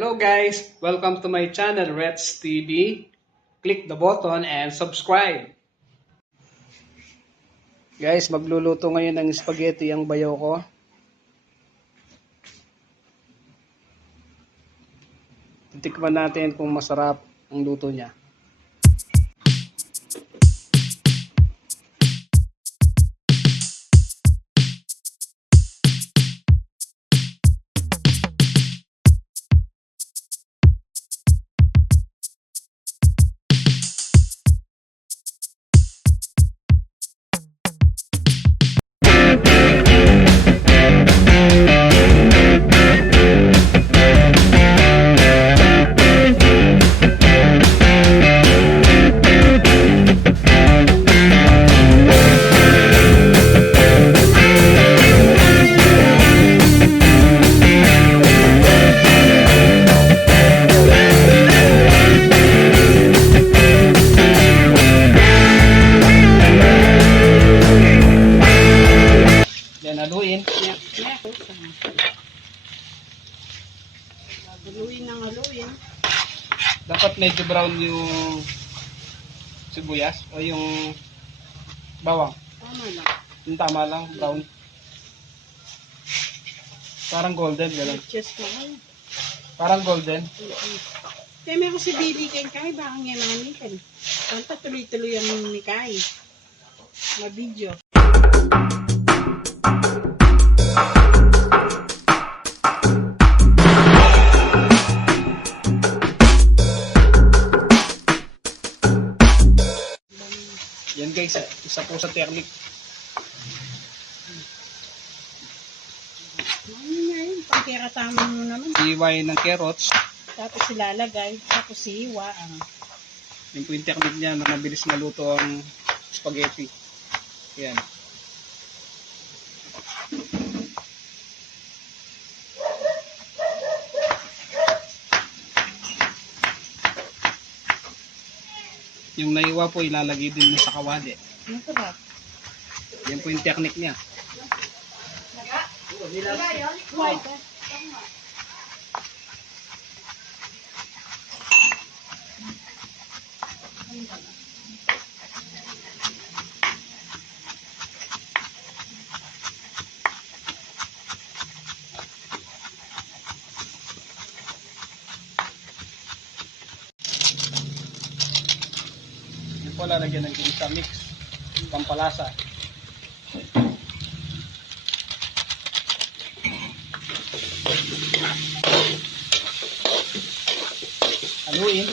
Hello guys! Welcome to my channel, Rets TV. Click the button and subscribe. Guys, magluluto ngayon ng spaghetti ang bayaw ko. Titikman natin kung masarap ang luto niya. Haluin. Haluin ng haluin. Dapat medyo brown yung sibuyas o yung bawang. Tama lang. Yung tama lang, brown. Parang golden, gano'n. Just na. Parang golden. Kaya may kasi bili kay Kai, bakang yan namin kan. Kanta tuloy-tuloy ang ni Kai. Ma-video. Yan guys, isa po sa technique. Ano nga yun? Pagkakasama mo naman. Iwain ng carrots. Tapos ilalagay. Tapos hiwa. Yan po yung technique niya na mabilis maluto ang spaghetti. Yan. Yung naiwa po ilalagay din sa kawali. Ano ito ba? Yan po yung technique niya. White. Yan po lalagyan ng ginisa mix. Pampalasa. Haluin.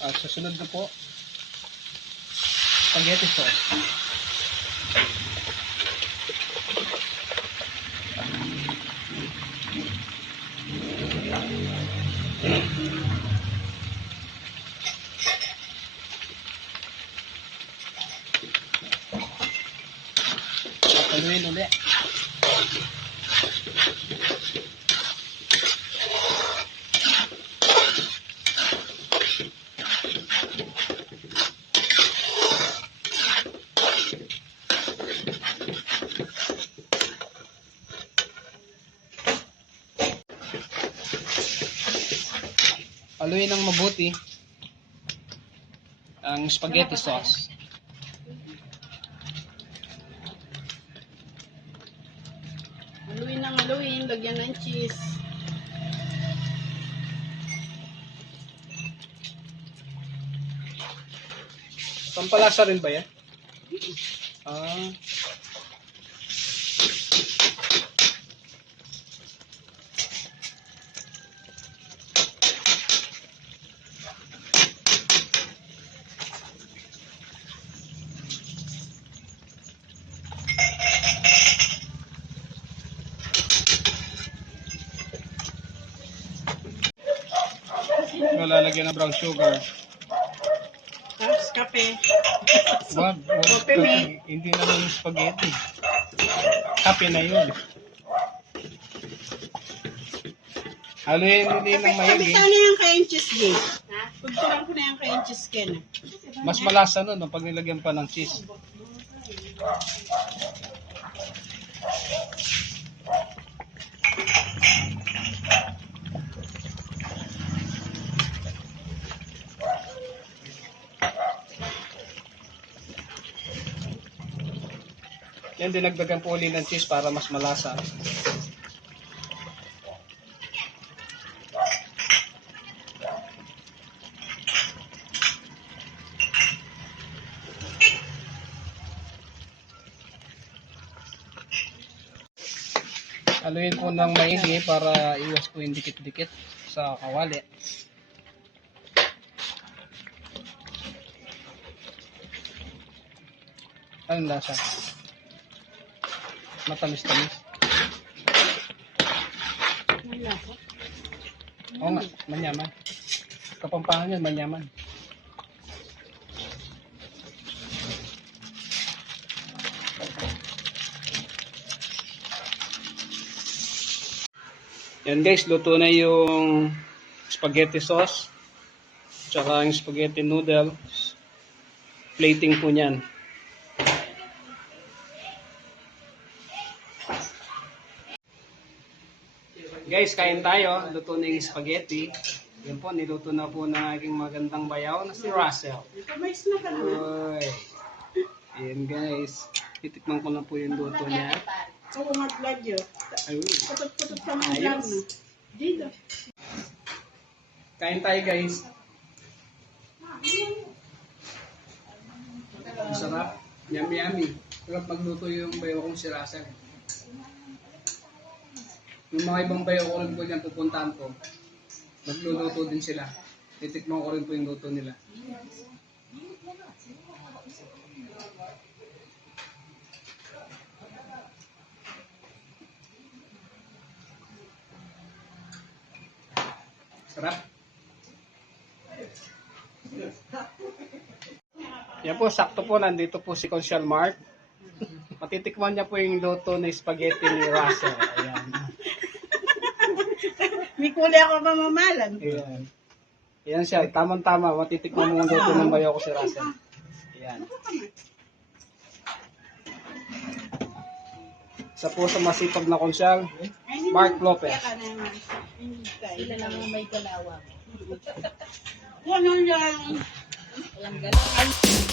At susunod na po, spaghetti sauce. Haluin ulit. Haluin ng mabuti ang spaghetti sauce. Haluin ng haluin. Lagyan ng cheese. Pampalasa rin ba yan? Ah. Lalagyan ng brown sugar. Tapos kape. Wag, Kape, may. hindi naman yung spaghetti. Kape na yun. Haluin hindi ng maigi. Kabita na yung ka-inches, Jay. Pagtulang ko na yung ka-inches, Ken. Mas malasa nun pag nilagyan pa ng cheese. Yan, dinagdagan po ulit ng cheese para mas malasa. Haluin po ng maigi para iwas po yung dikit-dikit sa kawali. Anong lasa? Matamis-tamis. Wala ko. Oo nga, manyaman. Kapampangan yun, manyaman. Yan guys, luto na yung spaghetti sauce. Tsaka yung spaghetti noodles. Plating po niyan. Guys, kain tayo. Luto na yung spaghetti. Yan po, niluto na po ng aking magandang bayaw na si Russell. Mais na ka naman. Uy. Ayan guys. Titikman ko na po yung luto niya. Oo nga, blood yun. Ayun. Putot-putot pa ng blood na. Dito. Kain tayo guys. Ang sarap. Yummy yummy. Sarap magluto yung bayaw kong si Russell. Yung mga ibang bayaw ko rin po dyan pupuntahan ko. Magluluto din sila. Titikman ko rin po yung luto nila. Sarap. Yan po, sakto po. Nandito po si Conchal Mark. Matitikman niya po yung luto na spaghetti ni Russell. Ayan. May kulay ako pa mamalan. Ayan. Ayan siya. Tamang-tama. Matitikman mo yung luto ng bayaw ko si Russell. Ayan. Isa po sa masipag na Conchal, Mark Lopez. Sila lang ang may kalawang. Ano lang. Walang galaw.